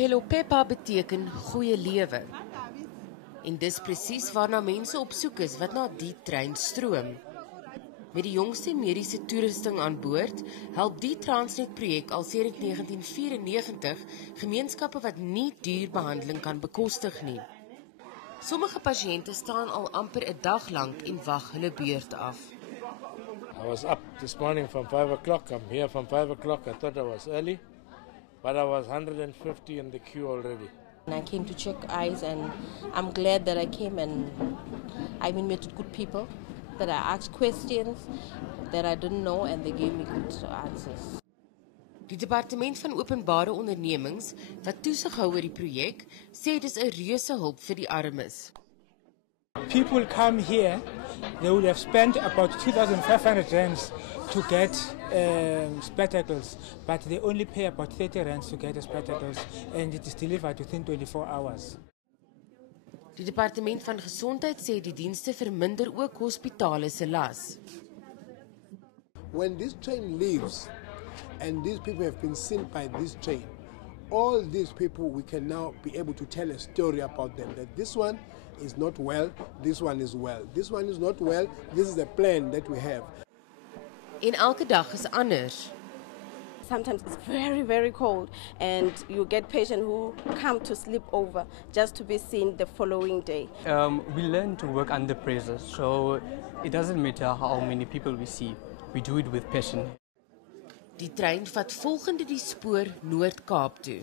Pelopeppa beteken goeie lewe. En dis presies waarna mense op soek is wat na die trein stroom. Met die jongste mediese toerusting aan boord, help die Transnet-projek al sedert 1994 gemeenskappe wat nie duur behandeling kan bekostig nie. Sommige pasiënte staan al amper 'n dag lank en wag hulle beurt af. I was up this morning from 5 o'clock. I'm here from 5 o'clock. I thought I was early, but I was 150 in the queue already. And I came to check eyes, and I'm glad that I came, and I met good people, that I asked questions that I didn't know, and they gave me good answers. Die departement van openbare ondernemings wat toesig hou oor die projek, sê dis 'n reuse hulp vir die armes. People come here, they would have spent about 2,500 rands to get spectacles, but they only pay about 30 rands to get the spectacles, and it is delivered within 24 hours. Die departement van gesondheid sê die dienste verminder ook hospitale se las. When this train leaves, and these people have been seen by this train, all these people, we can now be able to tell a story about them, that this one is not well, this one is well. This one is not well, this is a plan that we have. En elke dag is anders. Sometimes it's very, very cold, and you get patients who come to sleep over just to be seen the following day. We learn to work under pressure, so it doesn't matter how many people we see. We do it with passion. Die trein vat volgende die spoor Noord-Kaap toe.